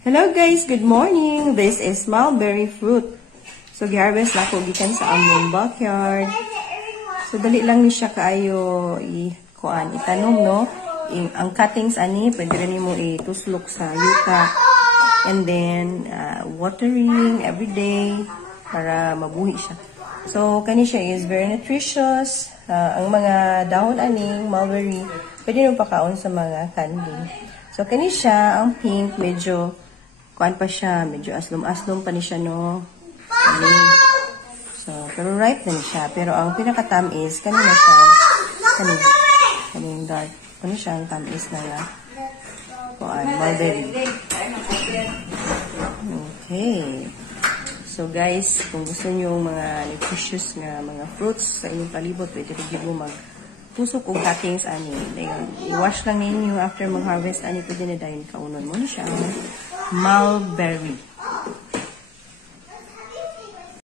Hello guys, good morning. This is mulberry fruit. So gi-harvest na ko gikan sa among backyard. So dali lang ni siya kaayo itanom, no? Ang cuttings ani pwede rin mo ituslok sa yuta. And then watering every day para mabuhi siya. So kani siya is very nutritious. Ang mga dahon aning mulberry pwede mo pakaon sa mga candy. So kani siya ang pink medyo kuan pa siya, medyo aslom-aslom pa ni siya, no? So, pero ripe na siya. Pero ang pinaka-tamis, kanina siya, kaning dark. Ano siya ang tamis na kuan, mulberry. Okay. So, guys, kung gusto niyo mga nutritious nga mga fruits sa inyong palibot, pwede rin mo pusok o cuttings ani. I-wash lang ninyo after mag-harvest ani pwede na dahil kaunon mo na siya. Mulberry.